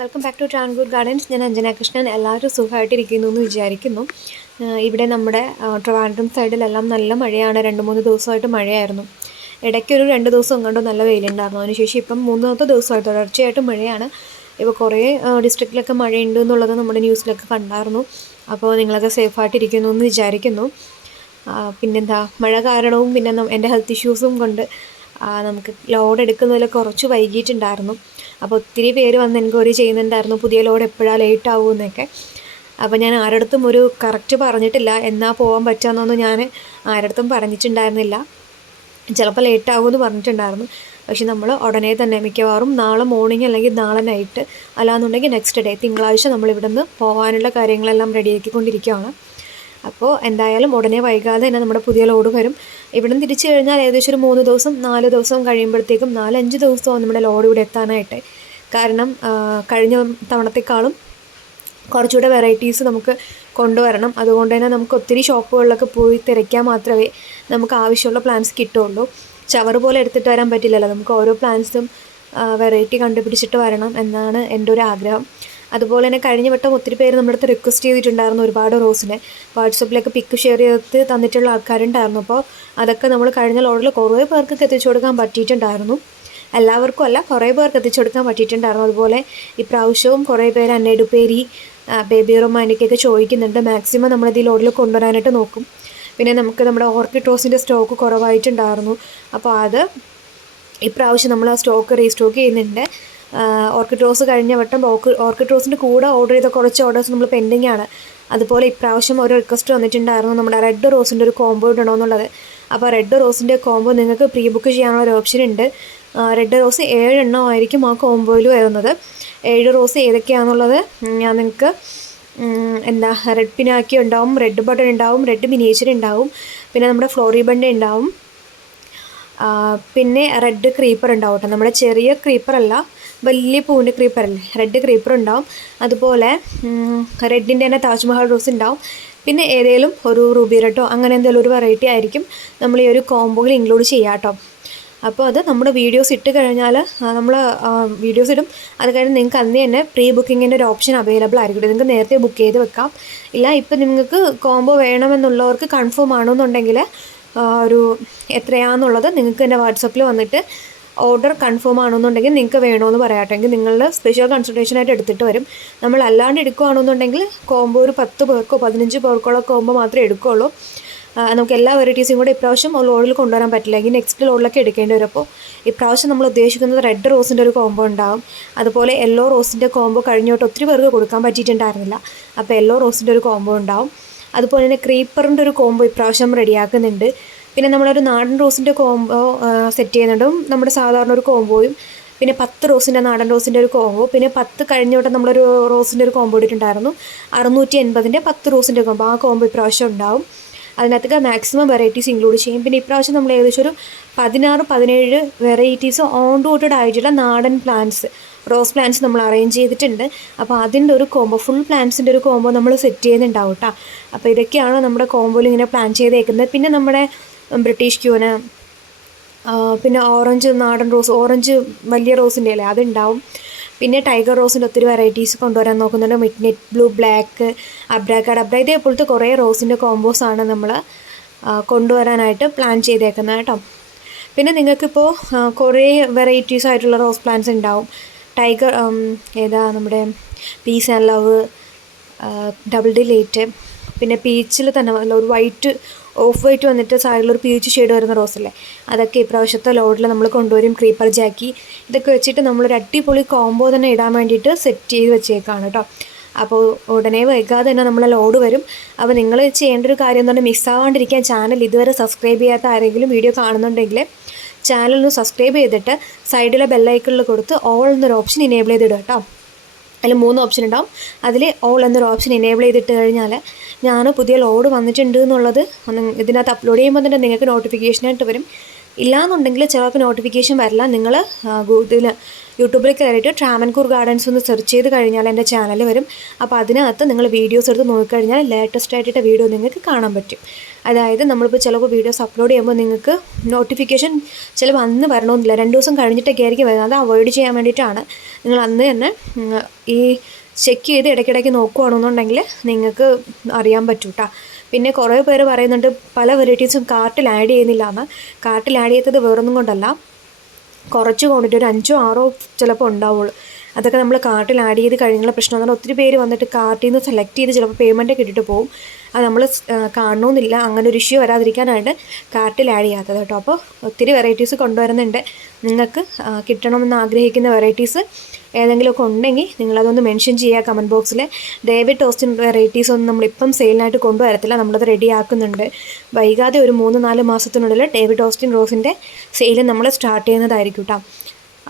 Welcome back to Travancore gardens. ഞാൻ അഞ്ജന കൃഷ്ണൻ. എല്ലാവരും സുഖമായിട്ടിരിക്കുന്നു എന്ന് വിചാരിക്കുന്നു. ഇവിടെ നമ്മുടെ ട്രിവാൻഡ്രം സൈഡിലെല്ലാം നല്ല മഴയാണ്. 2-3 ദിവസമായിട്ട് മഴയായിരുന്നു. ഇടയ്ക്കൊരു 2 ദിവസം എങ്ങാണ്ടോ നല്ല വെയിലുണ്ടായിരുന്നു. അതിനുശേഷം ഇപ്പം 3-ാമത്തെ ദിവസമായി തുടർച്ചയായിട്ട് മഴയാണ്. ഇപ്പോൾ കുറേ ഡിസ്ട്രിക്റ്റിലൊക്കെ മഴയുണ്ട് എന്നുള്ളത് നമ്മുടെ ന്യൂസിലൊക്കെ കണ്ടായിരുന്നു. അപ്പോൾ നിങ്ങളൊക്കെ സേഫായിട്ടിരിക്കുന്നു എന്ന് വിചാരിക്കുന്നു. പിന്നെന്താ, മഴ കാരണവും പിന്നെ എൻ്റെ ഹെൽത്ത് ഇഷ്യൂസും കൊണ്ട് നമുക്ക് ലോഡ് എടുക്കുന്നതിൽ കുറച്ച് വൈകിയിട്ടുണ്ടായിരുന്നു. അപ്പോൾ ഒത്തിരി പേര് വന്ന് എൻക്വയറി ചെയ്യുന്നുണ്ടായിരുന്നു പുതിയ ലോഡ് എപ്പോഴാണ് ലേറ്റ് ആവുമെന്നൊക്കെ. അപ്പോൾ ഞാൻ ആരടുത്തും ഒരു കറക്റ്റ് പറഞ്ഞിട്ടില്ല, എന്നാ പോകാൻ പറ്റാമെന്നൊന്നും ഞാൻ ആരടുത്തും പറഞ്ഞിട്ടുണ്ടായിരുന്നില്ല. ചിലപ്പോൾ ലേറ്റ് ആകുമെന്ന് പറഞ്ഞിട്ടുണ്ടായിരുന്നു. പക്ഷെ നമ്മൾ ഉടനെ തന്നെ മിക്കവാറും നാളെ മോർണിംഗ് അല്ലെങ്കിൽ നാളെ നൈറ്റ് അല്ലാന്നുണ്ടെങ്കിൽ നെക്സ്റ്റ് ഡേ തിങ്കളാഴ്ച നമ്മളിവിടെ നിന്ന് പോകാനുള്ള കാര്യങ്ങളെല്ലാം റെഡിയാക്കിക്കൊണ്ടിരിക്കുകയാണ്. അപ്പോൾ എന്തായാലും ഉടനെ വൈകാതെ തന്നെ നമ്മുടെ പുതിയ ലോഡ് വരും. ഇവിടെ നിന്ന് തിരിച്ചു കഴിഞ്ഞാൽ ഏകദേശം ഒരു 3 ദിവസം 4 ദിവസം കഴിയുമ്പോഴത്തേക്കും 4-5 ദിവസവും നമ്മുടെ ലോഡ് ഇവിടെ എത്താനായിട്ട്. കാരണം കഴിഞ്ഞ തവണത്തേക്കാളും കുറച്ചുകൂടെ വെറൈറ്റീസ് നമുക്ക് കൊണ്ടുവരണം. അതുകൊണ്ട് തന്നെ നമുക്ക് ഒത്തിരി ഷോപ്പുകളിലൊക്കെ പോയി തിരയ്ക്കാൻ മാത്രമേ നമുക്ക് ആവശ്യമുള്ള പ്ലാന്റ്സ് കിട്ടുള്ളൂ. ചവറ് പോലെ എടുത്തിട്ട് വരാൻ പറ്റില്ലല്ലോ. നമുക്ക് ഓരോ പ്ലാന്റ്സും വെറൈറ്റി കണ്ടുപിടിച്ചിട്ട് വരണം എന്നാണ് എൻ്റെ ഒരു ആഗ്രഹം. അതുപോലെ തന്നെ കഴിഞ്ഞ വട്ടം ഒത്തിരി പേര് നമ്മുടെ അടുത്ത് റിക്വസ്റ്റ് ചെയ്തിട്ടുണ്ടായിരുന്നു ഒരുപാട് റോസിനെ. വാട്സപ്പിലൊക്കെ പിക്ക് ഷെയർ ചെയ്ത് തന്നിട്ടുള്ള ആൾക്കാരുണ്ടായിരുന്നു. അപ്പോൾ അതൊക്കെ നമ്മൾ കഴിഞ്ഞ ലോഡിൽ കുറേ പേർക്ക് എത്തിച്ചു കൊടുക്കാൻ പറ്റിയിട്ടുണ്ടായിരുന്നു. എല്ലാവർക്കും അല്ല, കുറേ പേർക്ക് എത്തിച്ചു കൊടുക്കാൻ പറ്റിയിട്ടുണ്ടായിരുന്നു. അതുപോലെ ഇപ്രാവശ്യവും കുറേ പേര് അന്നേടുപ്പേരി, ബേബി റൊമാനിക്കൊക്കെ ചോദിക്കുന്നുണ്ട്. മാക്സിമം നമ്മളിത് ഈ ലോഡിൽ കൊണ്ടുവരാനായിട്ട് നോക്കും. പിന്നെ നമുക്ക് നമ്മുടെ ഓർക്കിഡ് റോസിൻ്റെ സ്റ്റോക്ക് കുറവായിട്ടുണ്ടായിരുന്നു. അപ്പോൾ അത് ഇപ്രാവശ്യം നമ്മൾ ആ സ്റ്റോക്ക് റീസ്റ്റോക്ക് ചെയ്യുന്നുണ്ട്. ഓർക്കിഡ് റോസ് കഴിഞ്ഞ വട്ടം ഓർക്കിഡ് റോസിൻ്റെ കൂടെ ഓർഡർ ചെയ്ത കുറച്ച് ഓർഡേഴ്സ് നമ്മൾ പെൻഡിങ് ആണ്. അതുപോലെ ഇപ്രാവശ്യം ഒരു റിക്വസ്റ്റ് വന്നിട്ടുണ്ടായിരുന്നു നമ്മുടെ റെഡ് റോസിൻ്റെ ഒരു കോംബോ ഇടണമെന്നുള്ളത്. അപ്പോൾ റെഡ് റോസിൻ്റെ കോംബോ നിങ്ങൾക്ക് പ്രീ ബുക്ക് ചെയ്യാനുള്ള ഒരു ഓപ്ഷൻ ഉണ്ട്. റെഡ് റോസ് 7 എണ്ണം ആയിരിക്കും ആ കോംബോയിൽ വരുന്നത്. 7 റോസ് ഏതൊക്കെയാണെന്നുള്ളത് ഞാൻ നിങ്ങൾക്ക് റെഡ് പിനാക്കി ഉണ്ടാവും, റെഡ് ബട്ടൺ ഉണ്ടാവും, റെഡ് മിനിയേച്ചർ ഉണ്ടാവും, പിന്നെ നമ്മുടെ ഫ്ലോറിബണ്ട് ഉണ്ടാവും, പിന്നെ റെഡ് ക്രീപ്പർ ഉണ്ടാവും കേട്ടോ. നമ്മുടെ ചെറിയ ക്രീപ്പറല്ല, വലിയ പൂവിൻ്റെ ക്രീപ്പറല്ലേ, റെഡ് ക്രീപ്പർ ഉണ്ടാവും. അതുപോലെ റെഡിൻ്റെ തന്നെ താജ്മഹൽ റോസ് ഉണ്ടാവും. പിന്നെ ഏതെങ്കിലും ഒരു റൂബി റെഡോ അങ്ങനെ എന്തെങ്കിലും ഒരു വെറൈറ്റി ആയിരിക്കും നമ്മൾ ഈ ഒരു കോംബോയിൽ ഇൻക്ലൂഡ് ചെയ്യാം കേട്ടോ. അപ്പോൾ അത് നമ്മുടെ വീഡിയോസ് ഇട്ട് കഴിഞ്ഞാൽ നമ്മൾ വീഡിയോസ് ഇടും. അത് കഴിഞ്ഞ് നിങ്ങൾക്ക് അന്ന് തന്നെ പ്രീ ബുക്കിങ്ങിൻ്റെ ഒരു ഓപ്ഷൻ അവൈലബിൾ ആയിരിക്കും. നിങ്ങൾക്ക് നേരത്തെ ബുക്ക് ചെയ്ത് വെക്കാം. ഇല്ല ഇപ്പം നിങ്ങൾക്ക് കോംബോ വേണമെന്നുള്ളവർക്ക് കൺഫേം ആണെന്നുണ്ടെങ്കിൽ ഒരു എത്രയാണെന്നുള്ളത് നിങ്ങൾക്ക് എൻ്റെ വാട്സപ്പിൽ വന്നിട്ട് ഓർഡർ കൺഫേം ആണെന്നുണ്ടെങ്കിൽ നിങ്ങൾക്ക് വേണമെന്ന് പറയാട്ടെങ്കിൽ നിങ്ങളുടെ സ്പെഷ്യൽ കൺസൾട്ടേഷനായിട്ട് എടുത്തിട്ട് വരും. നമ്മൾ അല്ലാണ്ട് എടുക്കുകയാണെന്നുണ്ടെങ്കിൽ കോംബോ ഒരു 10 പേർക്കോ 15 പേർക്കുള്ള കോംബോ മാത്രമേ എടുക്കുകയുള്ളൂ. നമുക്ക് എല്ലാ വെറൈറ്റീസും കൂടെ ഇപ്രാവശ്യം ലോഡിൽ കൊണ്ടുവരാൻ പറ്റില്ല. എങ്കിൽ നെക്സ്റ്റ് ലോഡിലൊക്കെ എടുക്കേണ്ടി വരും. അപ്പോൾ ഇപ്രാവശ്യം നമ്മൾ ഉദ്ദേശിക്കുന്നത് റെഡ് റോസിൻ്റെ ഒരു കോംബോ ഉണ്ടാവും. അതുപോലെ യെല്ലോ റോസിൻ്റെ കോംബോ കഴിഞ്ഞോട്ട് ഒത്തിരി പേർക്ക് കൊടുക്കാൻ പറ്റിയിട്ടുണ്ടായിരുന്നില്ല. അപ്പോൾ യെല്ലോ റോസിൻ്റെ ഒരു കോംബോ ഉണ്ടാവും. അതുപോലെ തന്നെ ക്രീപ്പറിൻ്റെ ഒരു കോംബോ ഇപ്രാവശ്യം റെഡിയാക്കുന്നുണ്ട്. പിന്നെ നമ്മളൊരു നാടൻ റോസിൻ്റെ കോംബോ സെറ്റ് ചെയ്യുന്നുണ്ട്. നമ്മുടെ സാധാരണ ഒരു കോംബോയും പിന്നെ 10 റോസിൻ്റെ നാടൻ റോസിൻ്റെ ഒരു കോംബോ, പിന്നെ 10 കഴിഞ്ഞോട്ട് നമ്മളൊരു റോസിൻ്റെ ഒരു കോംബോ ഇട്ടിട്ടുണ്ടായിരുന്നു. 680ൻ്റെ 10 റോസിൻ്റെ കോംബോ. ആ കോംബോ ഇപ്രാവശ്യം ഉണ്ടാവും. അതിനകത്തൊക്കെ മാക്സിമം വെറൈറ്റീസ് ഇൻക്ലൂഡ് ചെയ്യും. പിന്നെ ഇപ്രാവശ്യം നമ്മൾ ഏകദേശം ഒരു 16-17 വെറൈറ്റീസ് ഓൺ റൂട്ടഡ് ആയിട്ടുള്ള നാടൻ പ്ലാന്റ്സ്, റോസ് പ്ലാന്റ്സ് നമ്മൾ അറേഞ്ച് ചെയ്തിട്ടുണ്ട്. അപ്പോൾ അതിൻ്റെ ഒരു കോംബോ, ഫുൾ പ്ലാന്റ്സിൻ്റെ ഒരു കോംബോ നമ്മൾ സെറ്റ് ചെയ്യുന്നുണ്ടാവും കേട്ടോ. അപ്പോൾ ഇതൊക്കെയാണ് നമ്മുടെ കോംബോയിൽ ഇങ്ങനെ പ്ലാൻ ചെയ്തേക്കുന്നത്. പിന്നെ നമ്മുടെ ബ്രിട്ടീഷ് ക്യൂന്, പിന്നെ ഓറഞ്ച് നാടൻ റോസ്, ഓറഞ്ച് വലിയ റോസിൻ്റെ അല്ലേ അതുണ്ടാവും. പിന്നെ ടൈഗർ റോസിൻ്റെ ഒത്തിരി വെറൈറ്റീസ് കൊണ്ടുവരാൻ നോക്കുന്നുണ്ട്. മിഡ്നൈറ്റ് ബ്ലൂ, ബ്ലാക്ക്, അബ്രാക്കഡബ്ര, ഇതേപോലത്തെ കുറേ റോസിൻ്റെ കോംബോസാണ് നമ്മൾ കൊണ്ടുവരാനായിട്ട് പ്ലാൻ ചെയ്തേക്കുന്നത് കേട്ടോ. പിന്നെ നിങ്ങൾക്കിപ്പോൾ കുറേ വെറൈറ്റീസ് ആയിട്ടുള്ള റോസ് പ്ലാന്റ്സ് ഉണ്ടാവും. ടൈഗർ നമ്മുടെ piece and love, double delete, പിന്നെ പീച്ചിൽ തന്നെ ഒരു വൈറ്റ്, ഓഫ് വൈറ്റ് വന്നിട്ട് സൈഡിലൊരു പീച്ച് ഷെയ്ഡ് വരുന്ന റോസല്ലേ, അതൊക്കെ ഇപ്രാവശ്യത്തെ ലോഡിൽ നമ്മൾ കൊണ്ടുവരും. ക്രീപ്പർ ജാക്കി ഇതൊക്കെ വെച്ചിട്ട് നമ്മളൊരു അടിപൊളി കോംബോ തന്നെ ഇടാൻ വേണ്ടിയിട്ട് സെറ്റ് ചെയ്ത് വെച്ചേക്കാണ് കേട്ടോ. അപ്പോൾ ഉടനെ വൈകാതെ തന്നെ നമ്മളെ ലോഡ് വരും. അപ്പോൾ നിങ്ങൾ ചെയ്യേണ്ട ഒരു കാര്യം എന്ന് പറഞ്ഞാൽ മിസ്സാവാണ്ടിരിക്കാൻ ചാനൽ ഇതുവരെ സബ്സ്ക്രൈബ് ചെയ്യാത്ത ആരെങ്കിലും വീഡിയോ കാണുന്നുണ്ടെങ്കിൽ ചാനലൊന്ന് സബ്സ്ക്രൈബ് ചെയ്തിട്ട് സൈഡിലെ ബെല്ലൈക്കണിൽ കൊടുത്ത് ഓൾ എന്നൊരു ഓപ്ഷൻ ഇനേബിൾ ചെയ്തിടുക കേട്ടോ. അതിൽ 3 ഓപ്ഷൻ ഉണ്ടാവും. അതിൽ ഓൾ എന്നൊരു ഓപ്ഷൻ ഇനേബിൾ ചെയ്തിട്ട് കഴിഞ്ഞാൽ ഞാൻ പുതിയ ലോഡ് വന്നിട്ടുണ്ട് എന്നുള്ളത് ഇതിനകത്ത് അപ്ലോഡ് ചെയ്യുമ്പോൾ തന്നെ നിങ്ങൾക്ക് നോട്ടിഫിക്കേഷനായിട്ട് വരും. ഇല്ലയെന്നുണ്ടെങ്കിൽ ചിലർക്ക് നോട്ടിഫിക്കേഷൻ വരില്ല. നിങ്ങൾ ഇതിൽ യൂട്യൂബിൽ കയറിയിട്ട് ട്രാവൻകൂർ ഗാർഡൻസ് ഒന്ന് സെർച്ച് ചെയ്ത് കഴിഞ്ഞാൽ എൻ്റെ ചാനൽ വരും. അപ്പോൾ അതിനകത്ത് നിങ്ങൾ വീഡിയോസ് എടുത്ത് നോക്കിക്കഴിഞ്ഞാൽ ലേറ്റസ്റ്റ് ആയിട്ട് വീഡിയോ നിങ്ങൾക്ക് കാണാൻ പറ്റും. അതായത് നമ്മളിപ്പോൾ ചിലപ്പോൾ വീഡിയോസ് അപ്ലോഡ് ചെയ്യുമ്പോൾ നിങ്ങൾക്ക് നോട്ടിഫിക്കേഷൻ ചിലപ്പോൾ അന്ന് വരണമെന്നില്ല, 2 ദിവസം കഴിഞ്ഞിട്ടൊക്കെ ആയിരിക്കും വരുന്നത്. അത് അവോയ്ഡ് ചെയ്യാൻ വേണ്ടിയിട്ടാണ് നിങ്ങൾ അന്ന് തന്നെ ഈ ചെക്ക് ചെയ്ത് ഇടയ്ക്കിടയ്ക്ക് നോക്കുകയാണെന്നുണ്ടെങ്കിൽ നിങ്ങൾക്ക് അറിയാൻ പറ്റും കേട്ടോ. പിന്നെ കുറേ പേര് പറയുന്നുണ്ട് പല വെറൈറ്റീസും കാർട്ടിൽ ആഡ് ചെയ്യുന്നില്ല എന്ന്. കാർട്ടിൽ ആഡ് ചെയ്തത് വേറൊന്നും കൊണ്ടല്ല, കുറച്ച് ക്വാണ്ടിറ്റി ഒരു 5 or 6 ചിലപ്പോൾ ഉണ്ടാവുള്ളൂ. അതൊക്കെ നമ്മൾ കാർട്ടിൽ ആഡ് ചെയ്ത് കഴിഞ്ഞുള്ള പ്രശ്നം എന്ന് പറഞ്ഞാൽ ഒത്തിരി പേര് വന്നിട്ട് കാർട്ടിൽ നിന്ന് സെലക്ട് ചെയ്ത് ചിലപ്പോൾ പേയ്മെൻറ്റ് കിട്ടിയിട്ട് പോകും. അത് നമ്മൾ കാണണമെന്നില്ല. അങ്ങനെ ഒരു ഇഷ്യൂ വരാതിരിക്കാനായിട്ട് കാർട്ടിൽ ആഡ് ചെയ്യാത്തത് കേട്ടോ. അപ്പോൾ ഒത്തിരി വെറൈറ്റീസ് കൊണ്ടുവരുന്നുണ്ട്. നിങ്ങൾക്ക് കിട്ടണമെന്ന് ആഗ്രഹിക്കുന്ന വെറൈറ്റീസ് ഏതെങ്കിലുമൊക്കെ ഉണ്ടെങ്കിൽ നിങ്ങളതൊന്ന് മെൻഷൻ ചെയ്യുക കമൻറ്റ് ബോക്സിൽ. ഡേവിഡ് ഓസ്റ്റിൻ വെറൈറ്റീസ് ഒന്നും നമ്മളിപ്പം സെയിലിനായിട്ട് കൊണ്ടുവരത്തില്ല, നമ്മളത് റെഡി ആക്കുന്നുണ്ട്. വൈകാതെ ഒരു 3-4 മാസത്തിനുള്ളിൽ ഡേവിഡ് ഓസ്റ്റിൻ റോസിൻ്റെ സെയിൽ നമ്മൾ സ്റ്റാർട്ട് ചെയ്യുന്നതായിരിക്കും കേട്ടോ.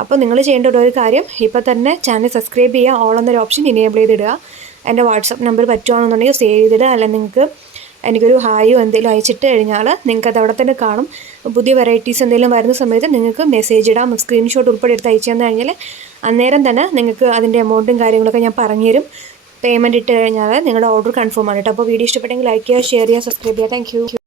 അപ്പോൾ നിങ്ങൾ ചെയ്യേണ്ട ഒരു കാര്യം, ഇപ്പോൾ തന്നെ ചാനൽ സബ്സ്ക്രൈബ് ചെയ്യുക, ഓൾ എന്നൊരു ഓപ്ഷൻ ഇനേബിൾ ചെയ്തിടുക. എൻ്റെ വാട്സപ്പ് നമ്പർ പറ്റുകയാണെന്നുണ്ടെങ്കിൽ സേവ് ചെയ്തിടുക, അല്ലെങ്കിൽ നിങ്ങൾക്ക് എനിക്കൊരു ഹായോ എന്തെങ്കിലും അയച്ചിട്ട് കഴിഞ്ഞാൽ നിങ്ങൾക്കത് അവിടെ തന്നെ കാണും. പുതിയ വെറൈറ്റീസ് എന്തെങ്കിലും വരുന്ന സമയത്ത് നിങ്ങൾക്ക് മെസ്സേജ് ഇടാം, സ്ക്രീൻഷോട്ട് ഉൾപ്പെടെ എടുത്ത് അയച്ചു തന്നു കഴിഞ്ഞാൽ അന്നേരം തന്നെ നിങ്ങൾക്ക് അതിൻ്റെ എമൗണ്ടും കാര്യങ്ങളൊക്കെ ഞാൻ പറഞ്ഞുതരും. പേയ്മെൻറ്റ് ഇട്ട് കഴിഞ്ഞാൽ നിങ്ങളുടെ ഓർഡർ കൺഫേം ആണ് കേട്ടോ. അപ്പോൾ വീഡിയോ ഇഷ്ടപ്പെട്ടെങ്കിൽ ലൈക്ക് ചെയ്യുക, ഷെയർ ചെയ്യുക, സബ്സ്ക്രൈബ് ചെയ്യുക. താങ്ക്